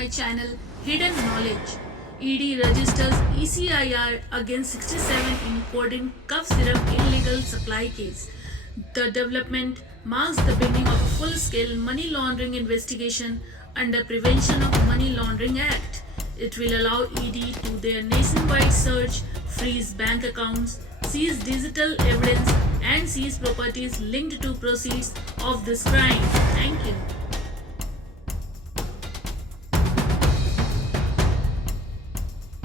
my channel Hidden Knowledge. ED registers ECIR against 67 in Codeine cough syrup illegal supply case. The development marks the beginning of a full-scale money laundering investigation under Prevention of Money Laundering Act. It will allow ED to their nationwide search, freeze bank accounts, seize digital evidence and seize properties linked to proceeds of this crime. Thank you.